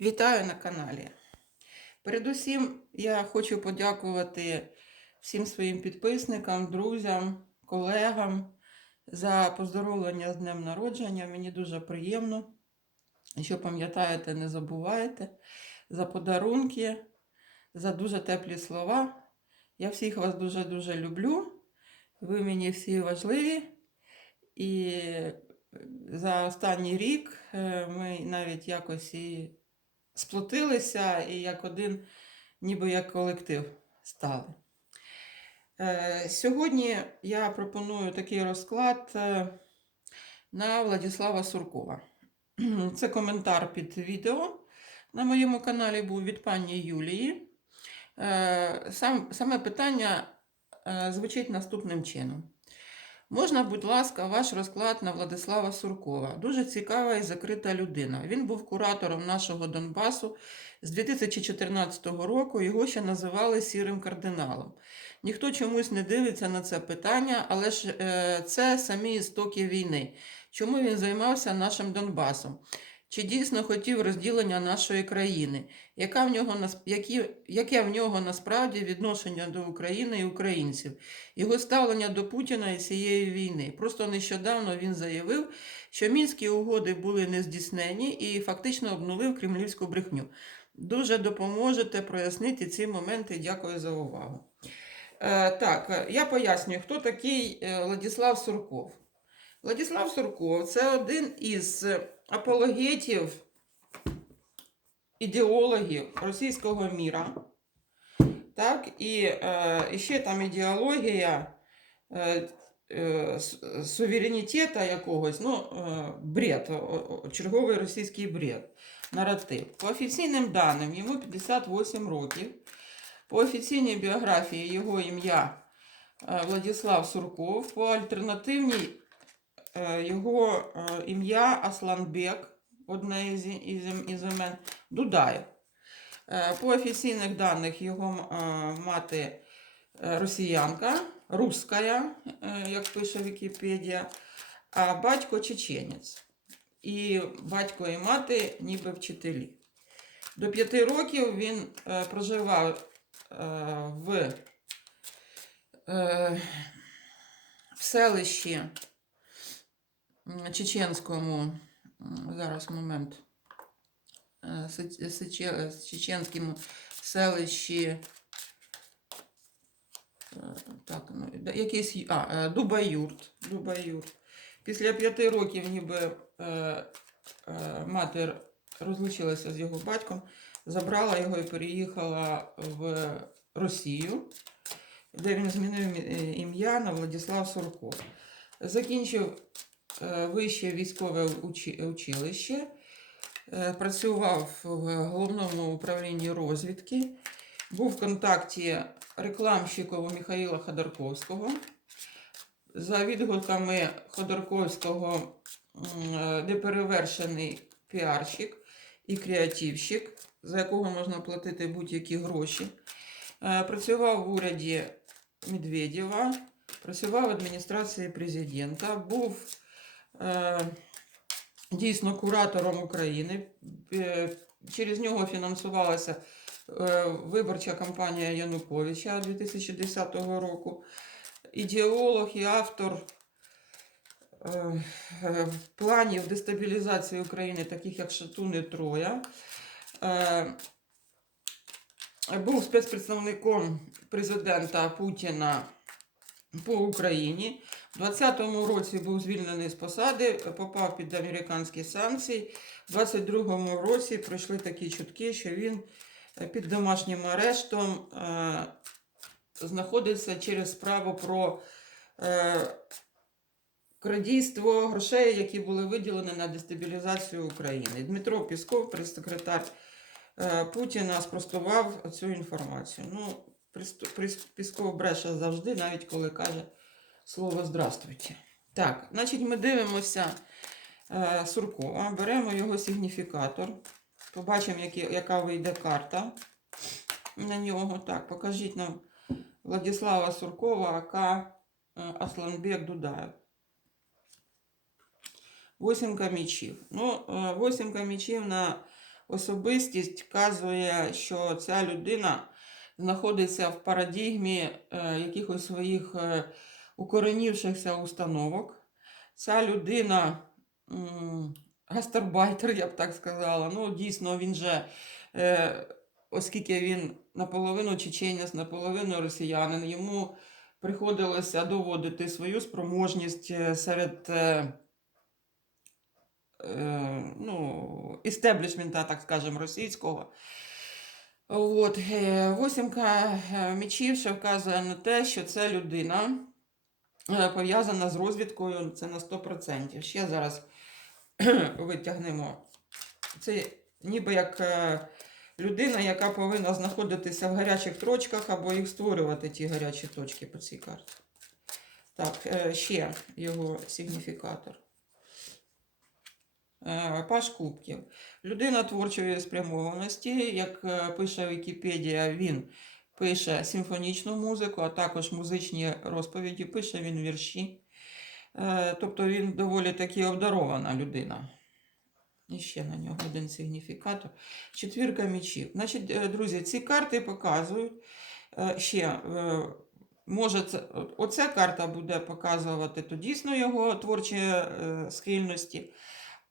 Вітаю на каналі. Передусім, я хочу подякувати всім своїм підписникам, друзям, колегам за поздоровлення з днем народження. Мені дуже приємно. Що пам'ятаєте, не забувайте за подарунки, за дуже теплі слова. Я всіх вас дуже-дуже люблю. Ви мені всі важливі. І за останній рік е, ми навіть якось і сплотилися і як один, ніби як колектив стали. Е, Сьогодні я пропоную такий розклад е, на Владислава Суркова. Це коментар під відео. На моєму каналі був від пані Юлії. Е, Сам, саме питання звучить наступним чином. Можна, будь ласка, ваш розклад на Владислава Суркова. Дуже цікава і закрита людина. Він був куратором нашого Донбасу з 2014 року. Його ще називали сірим кардиналом. Ніхто чомусь не дивиться на це питання, але ж е, це самі істоки війни. Чому він займався нашим Донбасом? Чи дійсно хотів розділення нашої країни? Яка в нього, які, яке в нього насправді відношення до України і українців? Його ставлення до Путіна і цієї війни. Просто нещодавно він заявив, що мінські угоди були не здійснені і фактично обнулив кремлівську брехню. Дуже допоможете прояснити ці моменти. Дякую за увагу. Е, так, я пояснюю, хто такий е, Владислав Сурков. Владислав Сурков це один із апологетів, ідеологів російського міра. Так, і, е, і ще там ідеологія е, е, с- суверенітета якогось, ну, е, бред, черговий російський бред, наратив. По офіційним даним, йому 58 років. По офіційній біографії його ім'я е, Владислав Сурков, по альтернативній його е, ім'я Асланбек, одне із, із, із імен, Дудаєв. Е, По офіційних даних його е, мати е, росіянка, русская, е, як пише Вікіпедія, а батько чеченець. І батько і мати ніби вчителі. До п'яти років він е, проживав е, в, е, в селищі чеченському, зараз момент, е, е, чеченському селищі. е, Так, ну, якийсь, а, Дубаюрт. Дубаюрт. Після п'яти років ніби мати розлучилася з його батьком, забрала його і переїхала в Росію, де він змінив ім'я на Владислав Сурков. Закінчив вище військове училище, е, працював в головному управлінні розвідки, був в контакті рекламщиком у Михаїла Ходорковського. За відгуками Ходорковського, е, неперевершений піарщик і креативщик, за якого можна платити будь-які гроші. Е, Працював в уряді Медведєва, працював в адміністрації президента, був е, дійсно куратором України. Е, Через нього фінансувалася е, виборча кампанія Януковича 2010 року. Ідеолог і автор е, е, планів дестабілізації України, таких як Шатун і Троя. Е, Був спецпредставником президента Путіна по Україні. У 2020 році був звільнений з посади, попав під американські санкції. У 2022 році пройшли такі чутки, що він е, під домашнім арештом е, знаходиться через справу про е, крадійство грошей, які були виділені на дестабілізацію України. Дмитро Пісков, прес-секретар е, Путіна, спростував цю інформацію. Ну, Пісков бреше завжди, навіть коли каже слово здравствуйте. Так, значить, ми дивимося е, Суркова, беремо його сигніфікатор, побачимо, які, яка вийде карта на нього. Так, покажіть нам Владислава Суркова, АК е, Асланбек Дудаєв. Восімка мечів. Ну, е, восімка мечів на особистість вказує, що ця людина знаходиться в парадігмі е, якихось своїх е, укоренівшихся установок. Ця людина гастарбайтер, я б так сказала. Ну, дійсно, він же, е, оскільки він наполовину чеченець, наполовину росіянин, йому приходилося доводити свою спроможність серед. Ну, істеблішмента, так скажемо, російського. От, е, восімка е, мечів ще вказує на те, що це людина е, пов'язана з розвідкою, це на 100%. Ще зараз витягнемо. Це ніби як людина, яка повинна знаходитися в гарячих точках або їх створювати, ті гарячі точки по цій карті. Так, ще його сигніфікатор. Е, Паш Кубків. Людина творчої спрямованості, як е, пише Вікіпедія, він пише симфонічну музику, а також музичні розповіді, пише він вірші. Е, Тобто він доволі таки обдарована людина. І ще на нього один сигніфікатор. Четвірка мічів. Значить, друзі, ці карти показують ще. Може, це, оця карта буде показувати то дійсно його творчі схильності.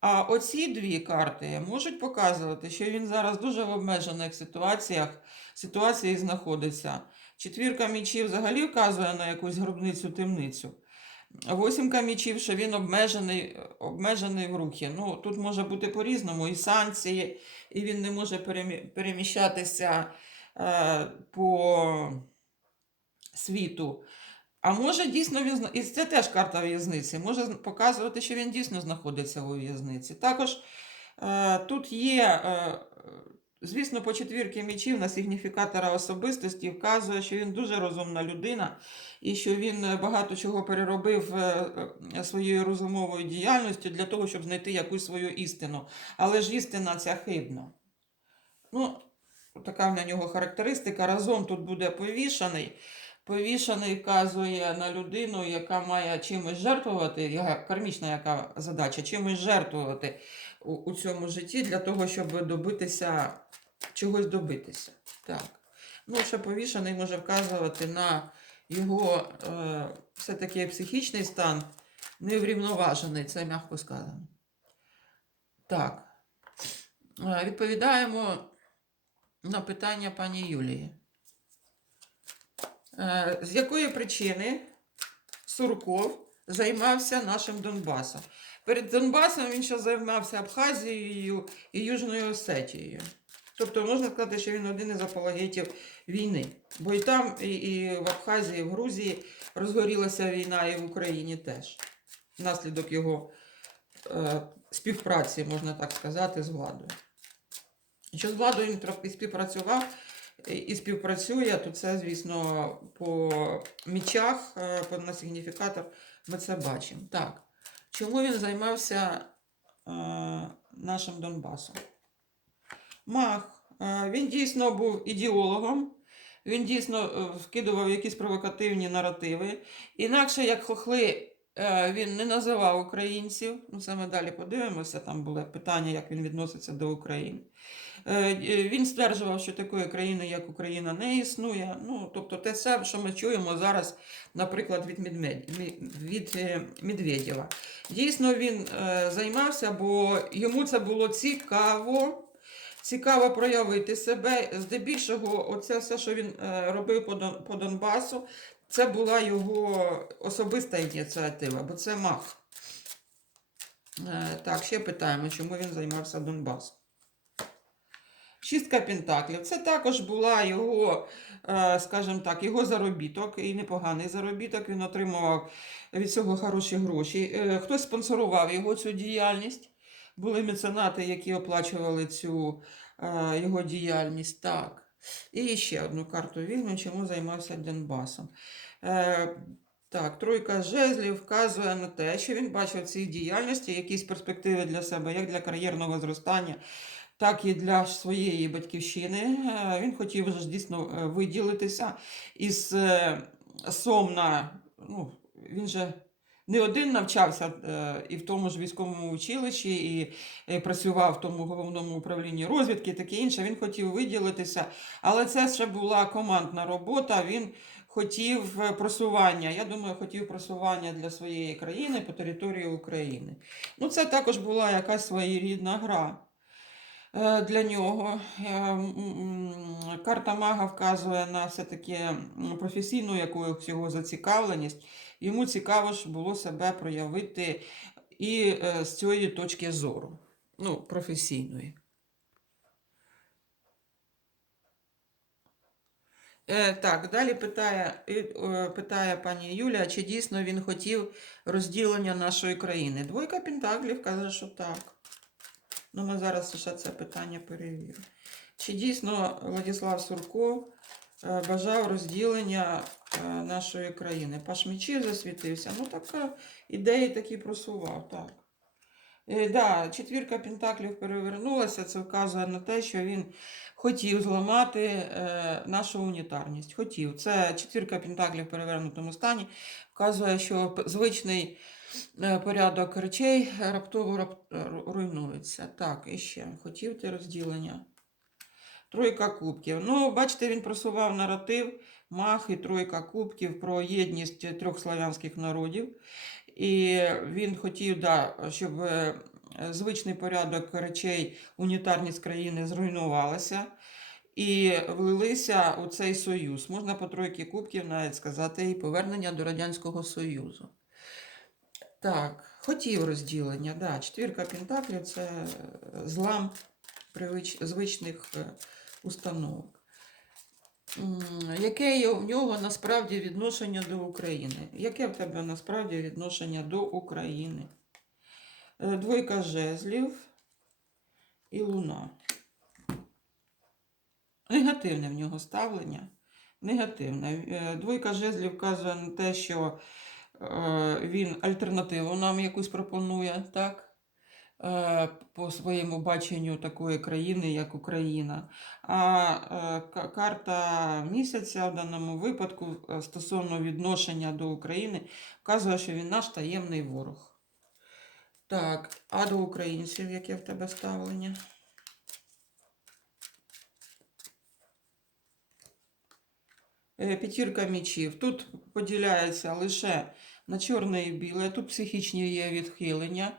А оці дві карти можуть показувати, що він зараз дуже в обмежених ситуаціях ситуації знаходиться. Четвірка мічів взагалі вказує на якусь гробницю темницю. Восімка мічів, що він обмежений, обмежений в рухі. Ну, тут може бути по-різному, і санкції, і він не може переміщатися е, по світу. А може дійсно він і це теж карта в'язниці, може показувати, що він дійсно знаходиться у в'язниці. Також е, тут є, е, звісно, по четвірки мічів на сигніфікатора особистості вказує, що він дуже розумна людина і що він багато чого переробив е, е, своєю розумовою діяльністю для того, щоб знайти якусь свою істину. Але ж істина ця хибна. Ну, така на нього характеристика. Разом тут буде повішаний. Повішаний вказує на людину, яка має чимось жертвувати, кармічна яка задача, чимось жертвувати у, у цьому житті для того, щоб добитися, чогось добитися. Так. Ну, ще повішаний може вказувати на його е, все-таки психічний стан неврівноважений, це м'яко сказано. Так. Е, Відповідаємо на питання пані Юлії. Е, З якої причини Сурков займався нашим Донбасом? Перед Донбасом він ще займався Абхазією і Южною Осетією. Тобто можна сказати, що він один із апологетів війни. Бо і там, і, і в Абхазії, і в Грузії розгорілася війна, і в Україні теж. Внаслідок його е, співпраці, можна так сказати, з владою. Що з владою він співпрацював і- співпрацює, то це, звісно, по мічах, е, на сигніфікатор ми це бачимо. Так. Чому він займався е, нашим Донбасом? Мах. Е, він дійсно був ідеологом, він дійсно е, вкидував якісь провокативні наративи. Інакше, як хохли, він не називав українців. Ну, це ми далі подивимося, там було питання, як він відноситься до України. Е, е, Він стверджував, що такої країни, як Україна, не існує. Ну, тобто те все, що ми чуємо зараз, наприклад, від. Від е, Медведєва. Дійсно, він е, займався, бо йому це було цікаво. Цікаво проявити себе. Здебільшого, оце все, що він е, робив по Донбасу, це була його особиста ініціатива, бо це мах. Е, так, ще питаємо, чому він займався Донбасом. Шістка Пентаклів. Це також була його, е, скажімо так, його заробіток, і непоганий заробіток. Він отримував від цього хороші гроші. Е, Хтось спонсорував його цю діяльність. Були меценати, які оплачували цю його діяльність. Так. І ще одну карту візьмемо, чому займався Донбасом. Е, так, тройка жезлів вказує на те, що він бачив в цій діяльності якісь перспективи для себе, як для кар'єрного зростання, так і для своєї батьківщини. Е, Він хотів вже дійсно е, виділитися із е, Сомна. Ну, він же не один навчався е, і в тому ж військовому училищі, і е, працював в тому головному управлінні розвідки, таке інше. Він хотів виділитися, але це ще була командна робота. Він хотів е, просування. Я думаю, хотів просування для своєї країни по території України. Ну, це також була якась своєрідна гра. Для нього карта мага вказує на все-таки професійну якусь його зацікавленість. Йому цікаво ж було себе проявити і е, з цієї точки зору, ну, професійної. Е, так, далі питає, питає пані Юлія, чи дійсно він хотів розділення нашої країни. Двойка Пентаклів каже, що так. Ну, ми зараз ще це питання перевіримо. Чи дійсно Владислав Сурко бажав розділення е, нашої країни? Паш мечів засвітився. Ну, так е, ідеї такі просував, так. Е, да, четвірка Пентаклів перевернулася. Це вказує на те, що він хотів зламати е, нашу унітарність. Хотів. Це четвірка Пентаклів в перевернутому стані. Вказує, що звичний е, порядок речей раптово рап- руйнується. Так, і ще хотів ти розділення. Тройка кубків. Ну, бачите, він просував наратив мах і тройка кубків про єдність трьох славянських народів. І він хотів, да, щоб е, звичний порядок речей, унітарність країни зруйнувалася і влилися у цей союз. Можна по тройки кубків навіть сказати і повернення до Радянського Союзу. Так, хотів розділення, да, четвірка пентаклів це е, злам звичних е, установок. Яке в нього насправді відношення до України? Яке в тебе насправді відношення до України? Е, Двойка жезлів і луна. Негативне в нього ставлення. Негативне. Е, Двойка жезлів вказує на те, що е, він альтернативу нам якусь пропонує, так? Е, По своєму баченню такої країни, як Україна. А е, карта місяця в даному випадку е, стосовно відношення до України вказує, що він наш таємний ворог. Так, а до українців яке в тебе ставлення? П'ятірка мічів. Тут поділяється лише на чорне і біле. Тут психічні є відхилення.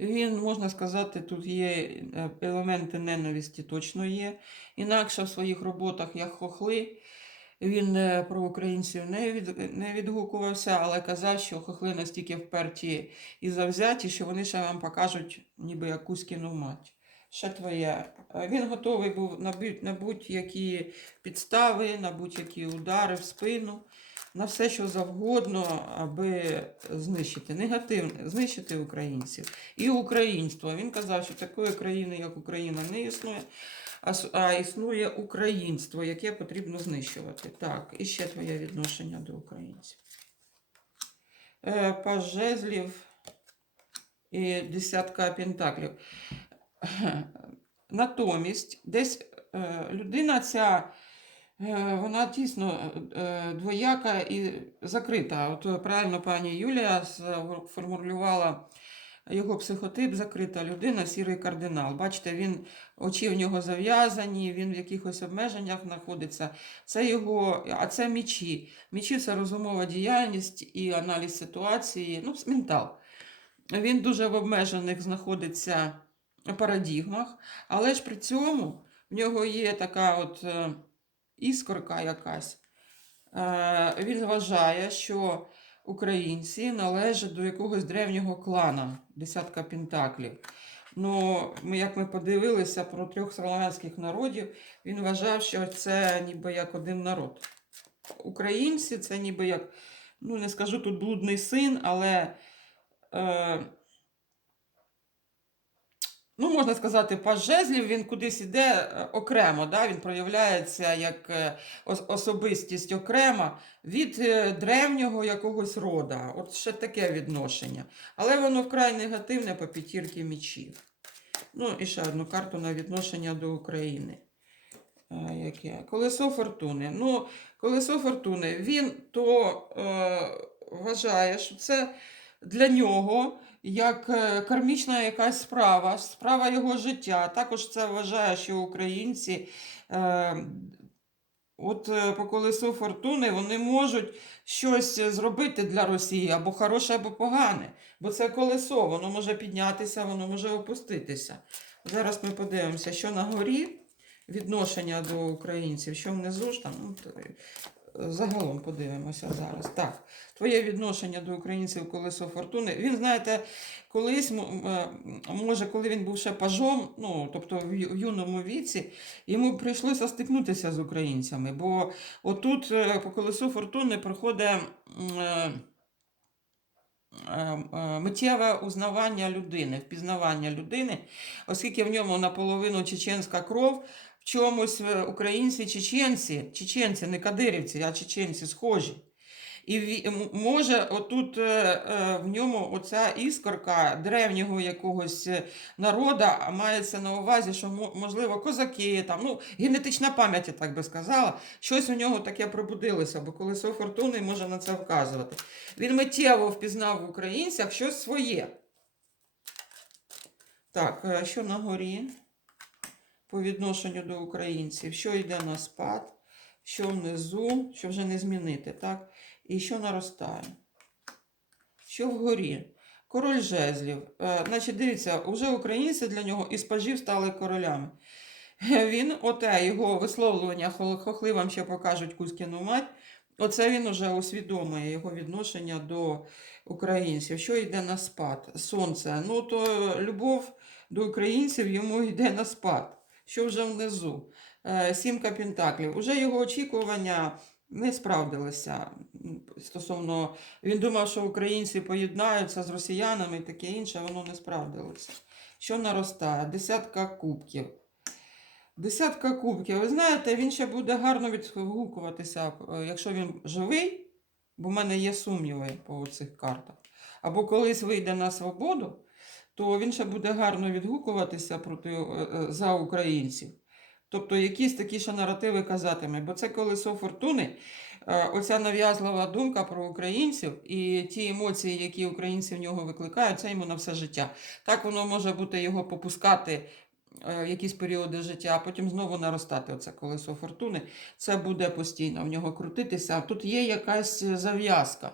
Він, можна сказати, тут є е, елементи ненависті точно є. Інакше в своїх роботах, як хохли, він е, про українців не, від, не відгукувався, але казав, що хохли настільки вперті і завзяті, що вони ще вам покажуть ніби якусь кіну мать. Ще твоє. Він готовий був на будь-які підстави, на будь-які удари в спину, на все, що завгодно, аби знищити негативне, знищити українців і українство. Він казав, що такої країни, як Україна, не існує, а, існує українство, яке потрібно знищувати. Так, і ще твоє відношення до українців. Е, Паж жезлів і десятка пентаклів. Натомість, десь е, людина ця, вона дійсно е, двояка і закрита. От е, правильно пані Юлія сформулювала його психотип закрита людина, сірий кардинал. Бачите, він очі в нього зав'язані, він в якихось обмеженнях знаходиться. Це його, а це мічі. Мічі це розумова діяльність і аналіз ситуації, ну, ментал. Він дуже в обмежених знаходиться парадігмах, але ж при цьому в нього є така от е, іскорка якась. Е, він вважає, що українці належать до якогось древнього клана, десятка пентаклів. Ну, ми, як ми подивилися про трьох славянських народів, він вважав, що це ніби як один народ. Українці це ніби як, ну не скажу тут блудний син, але. Е, Ну, можна сказати, паж жезлів він кудись іде е, окремо, да? він проявляється як е, особистість окрема від е, древнього якогось рода. От ще таке відношення. Але воно вкрай негативне по п'ятірки мічів. Ну, і ще одну карту на відношення до України. Яке? Колесо фортуни. Ну, колесо фортуни, він то е, вважає, що це для нього як е, кармічна якась справа, справа його життя. Також це вважає, що українці. Е, От е, по колесу фортуни вони можуть щось зробити для Росії або хороше, або погане. Бо це колесо, воно може піднятися, воно може опуститися. Зараз ми подивимося, що на горі відношення до українців, що внизу ж там. Ну, загалом подивимося зараз. Так, твоє відношення до українців колесо фортуни. Він, знаєте, колись, м- може, коли він був ще пажом, ну, тобто в юному віці, йому прийшлося стикнутися з українцями. Бо отут е, по колесу фортуни проходить. е, е, е, Миттєве узнавання людини, впізнавання людини, оскільки в ньому наполовину чеченська кров, чомусь е, українці, чеченці, чеченці, не кадирівці, а чеченці схожі. І може отут е, е, в ньому оця іскорка древнього якогось народа мається на увазі, що можливо козаки, там, ну, генетична пам'ять, я так би сказала, щось у нього таке пробудилося, бо колесо фортуни може на це вказувати. Він миттєво впізнав в українцях щось своє. Так, що на горі по відношенню до українців? Що йде на спад, що внизу, що вже не змінити, так? І що наростає? Що вгорі? Король жезлів. Е, значить, дивіться, уже українці для нього із пажів стали королями. Е, Він, оте його висловлювання, хо- хохли вам ще покажуть Кузькіну мать. Оце він уже усвідомує його відношення до українців. Що йде на спад? Сонце. Ну, то любов до українців йому йде на спад. Що вже внизу? Е, Сімка Пентаклів. Уже його очікування не справдилися стосовно. Він думав, що українці поєднаються з росіянами і таке інше, воно не справдилося. Що наростає? Десятка кубків. Десятка кубків. Ви знаєте, він ще буде гарно відгукуватися, е, якщо він живий, бо в мене є сумніви по цих картах. Або колись вийде на свободу, то він ще буде гарно відгукуватися проти, е, е, за українців. Тобто якісь такі ще наративи казатиме. Бо це колесо фортуни, е, оця нав'язлива думка про українців і ті емоції, які українці в нього викликають, це йому на все життя. Так воно може бути його попускати якісь періоди життя, а потім знову наростати оце колесо фортуни. Це буде постійно в нього крутитися. Тут є якась зав'язка.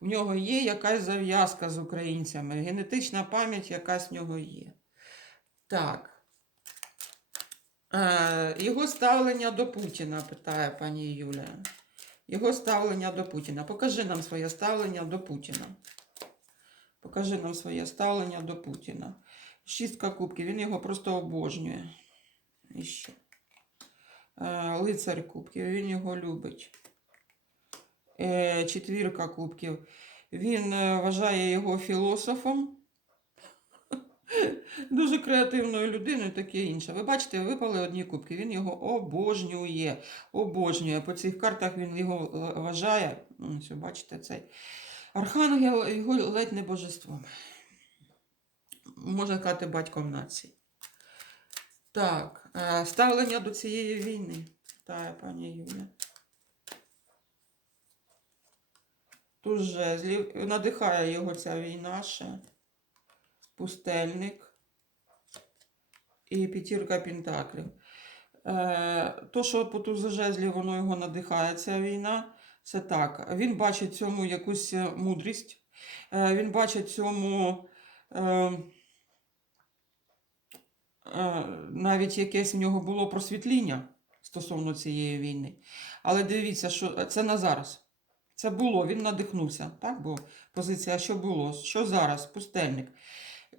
В нього є якась зав'язка з українцями. Генетична пам'ять якась в нього є. Так. Е, його ставлення до Путіна, питає пані Юлія. Його ставлення до Путіна. Покажи нам своє ставлення до Путіна. Покажи нам своє ставлення до Путіна. Шістка кубків, він його просто обожнює. І що? Е, Лицар кубків, він його любить. Е, Четвірка кубків. Він вважає його філософом. Дуже креативною людиною, таке інше. Ви бачите, випали одні кубки. Він його обожнює. Обожнює. По цих картах він його е, вважає. М, Ось, бачите, цей архангел його ледь не божеством. Можна казати батьком нації. Так, е, ставлення до цієї війни. Питає пані Юля. Туз жезлів. Надихає його ця війна ще. Пустельник і п'ятірка пентаклів. Е, то, що по тузу жезлів воно його надихає, ця війна, це так. Він бачить цьому якусь е, мудрість, е, він бачить цьому е, е, навіть якесь в нього було просвітління стосовно цієї війни. Але дивіться, що це на зараз. Це було, він надихнувся, так? Бо позиція, що було, що зараз, пустельник.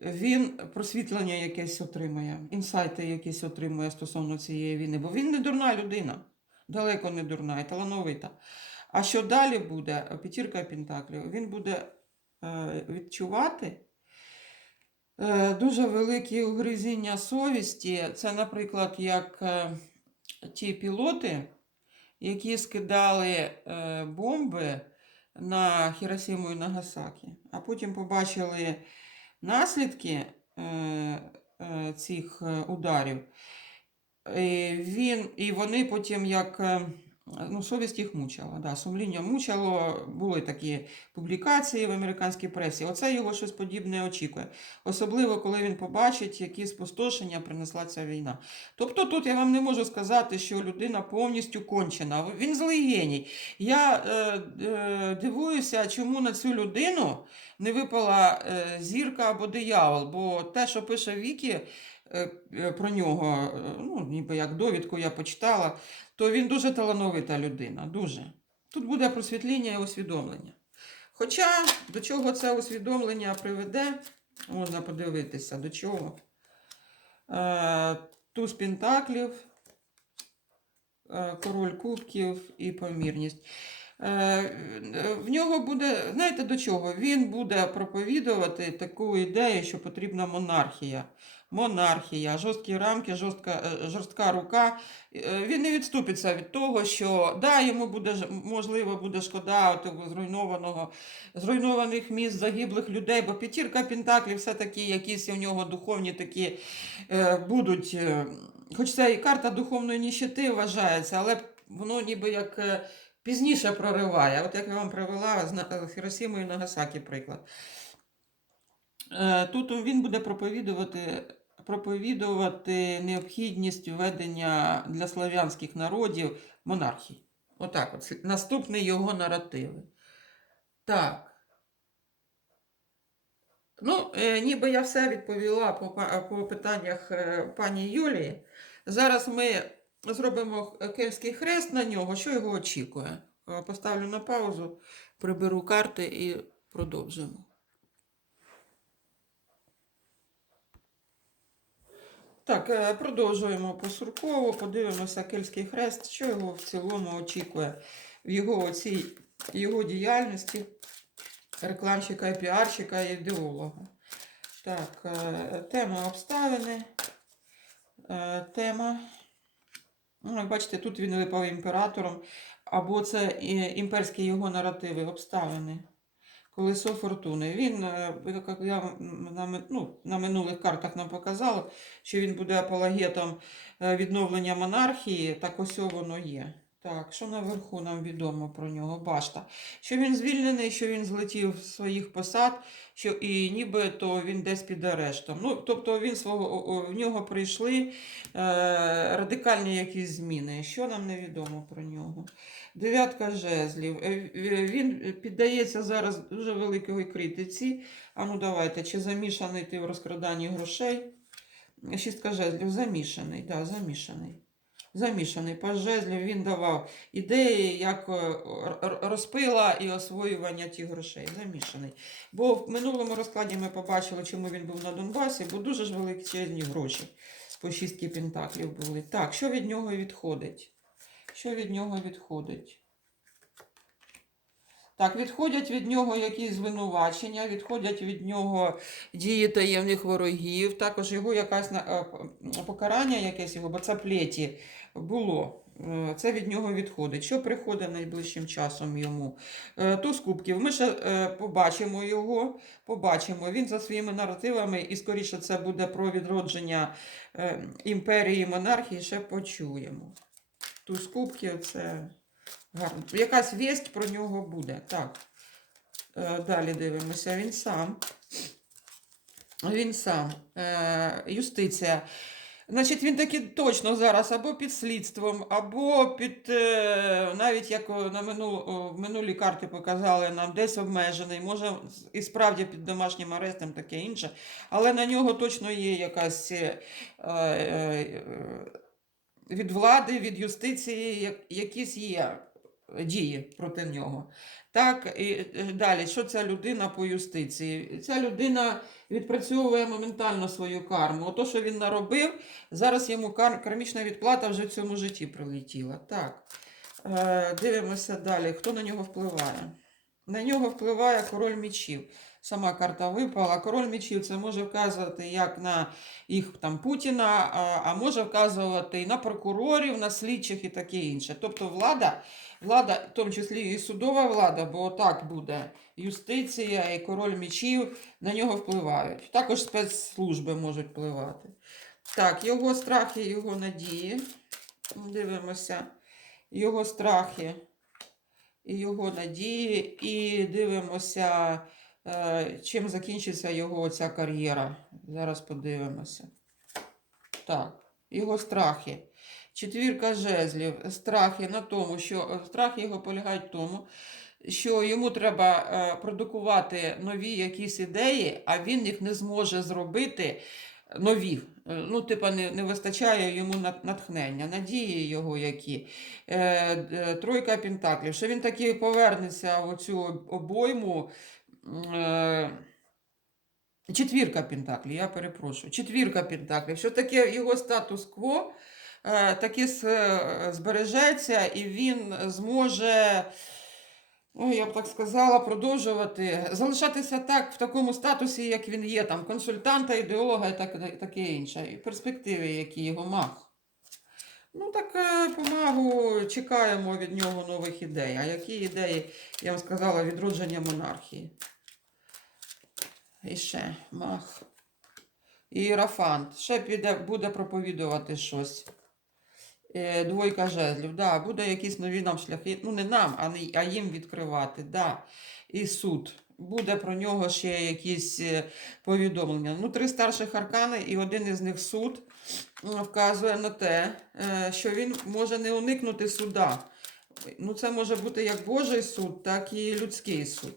Він просвітлення якесь отримує, інсайти якісь отримує стосовно цієї війни, бо він не дурна людина, далеко не дурна і талановита. А що далі буде, п'ятірка Пентаклів, він буде е, відчувати е, дуже великі угризіння совісті. Це, наприклад, як е, ті пілоти, які скидали е, бомби на Хіросіму і Нагасакі, а потім побачили наслідки е, е, цих ударів. Він, і вони потім як Ну, совість їх мучила. Да, сумління мучило, були такі публікації в американській пресі. Оце його щось подібне очікує. Особливо, коли він побачить, які спустошення принесла ця війна. Тобто тут я вам не можу сказати, що людина повністю кончена. Він злий геній. Я е, е, дивуюся, чому на цю людину не випала е, зірка або диявол, бо те, що пише Вікі про нього, е, ну, ніби як довідку я почитала, то він дуже талановита людина. Дуже. Тут буде просвітління і усвідомлення. Хоча до чого це усвідомлення приведе, можна подивитися, до чого. Е, туз пентаклів, е, король кубків і помірність. Е, В нього буде, знаєте до чого? Він буде проповідувати таку ідею, що потрібна монархія. Монархія, жорсткі рамки, жорстка, е, жорстка рука. Е, Він не відступиться від того, що да, йому буде можливо буде шкода того зруйнованого, зруйнованих міст, загиблих людей, бо п'ятірка пентаклів все-таки якісь у нього духовні такі е, будуть. Хоч це і карта духовної ніщити вважається, але воно ніби як. Пізніше прориває. От як я вам привела з Хіросімою і Нагасакі приклад. Е, Тут він буде проповідувати, проповідувати необхідність введення для слав'янських народів монархії. Отак, от наступний його наративи. Так. Ну, е, ніби я все відповіла по, по питаннях е, пані Юлії. Зараз ми зробимо кельтський хрест на нього. Що його очікує? Поставлю на паузу, приберу карти і продовжимо. Так, е, продовжуємо по Суркову, подивимося Кельтський хрест, що його в цілому очікує в його, оцій, його діяльності рекламщика і піарщика і ідеолога. Так, е, тема обставини. Е, Тема. Ну, бачите, тут він випав імператором, або це імперські його наративи, обставини. Колесо фортуни. Він, е, як я на, ну, на минулих картах нам показала, що він буде апологетом е, відновлення монархії, так ось воно є. Так, що наверху нам відомо про нього? Башта. Що він звільнений, що він злетів з своїх посад, що і нібито він десь під арештом. Ну, тобто він свого, в нього прийшли е, радикальні якісь зміни. Що нам невідомо про нього? Дев'ятка жезлів. Е, Він піддається зараз дуже великої критиці. А ну давайте, чи замішаний ти в розкраданні грошей? Шістка жезлів замішаний, да, замішаний. Замішаний по жезлів він давав ідеї, як е, розпила і освоювання тих грошей. Замішаний. Бо в минулому розкладі ми побачили, чому він був на Донбасі, бо дуже ж величезні гроші по шістки пентаклів були. Так, що від нього відходить? Що від нього відходить? Так, відходять від нього якісь звинувачення, відходять від нього дії таємних ворогів, також його якась е, покарання якесь його, бо це плеті було. Е, Це від нього відходить. Що приходить найближчим часом йому? Е, Туз кубків. Ми ще побачимо його, побачимо. Він за своїми наративами, і скоріше це буде про відродження імперії монархії, ще почуємо. Туз кубків це гарно. Якась вість про нього буде. Так. Е, Далі дивимося. Він сам. Він сам. Е, Юстиція. Значить, він таки точно зараз або під слідством, або під, е, навіть як на минул, в минулі карти показали нам, десь обмежений, може і справді під домашнім арестом, таке інше. Але на нього точно є якась від влади, від юстиції, якісь є дії проти нього. Так, і е, далі, що ця людина по юстиції? Ця людина відпрацьовує моментально свою карму. Ото, що він наробив, зараз йому кар... кармічна відплата вже в цьому житті прилетіла. Так, е, дивимося далі. Хто на нього впливає? На нього впливає король мічів. Сама карта випала. Король мічів це може вказувати як на їх там Путіна, а, а може вказувати і на прокурорів, на слідчих і таке інше. Тобто влада, влада, в тому числі і судова влада, бо так буде юстиція і король мічів на нього впливають. Також спецслужби можуть впливати. Так, його страхи, його надії. Дивимося. його страхи і його надії, і дивимося, чим закінчиться його ця кар'єра. Зараз подивимося. Так, його страхи. Четвірка жезлів, страхи на тому, що страхи його полягають в тому, що йому треба е, продукувати нові якісь ідеї, а він їх не зможе зробити нові. Е, Ну, типа, не, не вистачає йому натхнення, надії його які. Е, тройка пентаклів, що він таки повернеться в оцю обойму. Е, четвірка пентаклів, я перепрошую. Четвірка пентаклів, що таке його статус-кво е, таки е, збережеться, і він зможе. Ну, я б так сказала, продовжувати залишатися так в такому статусі, як він є, там консультанта, ідеолога і так, таке інше. І перспективи, які його маг. Ну, так помагу чекаємо від нього нових ідей. А які ідеї, я вам сказала, відродження монархії. І ще маг. Іерафант. Ще піде, буде проповідувати щось. Е, Двойка жезлів, да, буде якісь нові нам шляхи, ну не нам, а, не, а їм відкривати. Да. І суд. Буде про нього ще якісь е, повідомлення. Ну, три старших аркани, і один із них суд вказує на те, е, що він може не уникнути суда. Ну, це може бути як Божий суд, так і людський суд.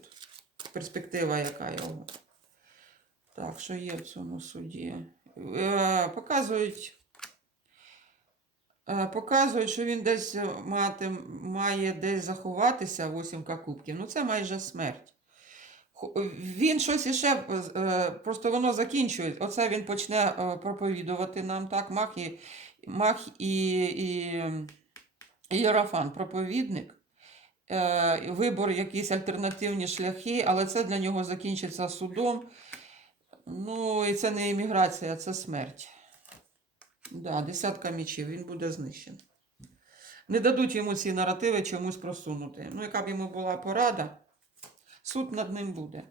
Перспектива, яка його. Так, що є в цьому суді? Е, показують. Е, Показують, що він десь мати, має десь заховатися, восімка кубків. Ну, це майже смерть. Він щось іще, е, просто воно закінчує. Оце він почне е, проповідувати нам, так, мах і, мах і, і, і Єрофан, проповідник. Е, Вибор, якісь альтернативні шляхи, але це для нього закінчиться судом. Ну, і це не імміграція, це смерть. Да, десятка мічів, він буде знищений. Не дадуть йому ці наративи чомусь просунути. Ну, яка б йому була порада, суд над ним буде.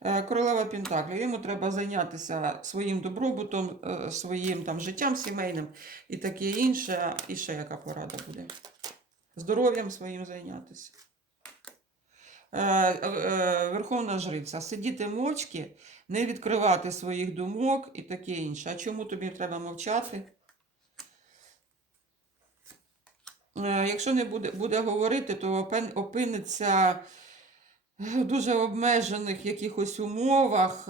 Е, Королева Пентаклів, йому треба зайнятися своїм добробутом, е, своїм там життям сімейним і таке інше. І ще яка порада буде? Здоров'ям своїм зайнятися. Е, е, Верховна жриця, сидіти мовчки, не відкривати своїх думок і таке інше. А чому тобі треба мовчати? Е, Якщо не буде, буде говорити, то опиниться в дуже обмежених якихось умовах,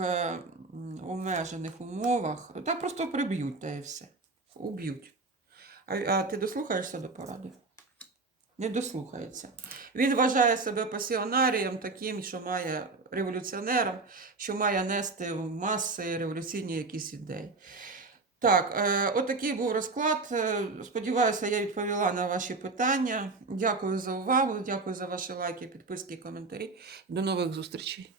обмежених умовах. Та просто приб'ють та і все. Уб'ють. А, а ти дослухаєшся до поради? Не дослухається. Він вважає себе пасіонарієм таким, що має революціонером, що має нести в маси революційні якісь ідеї. Так, е, отакий був розклад. Е, Сподіваюся, я відповіла на ваші питання. Дякую за увагу, дякую за ваші лайки, підписки коментарі. До нових зустрічей.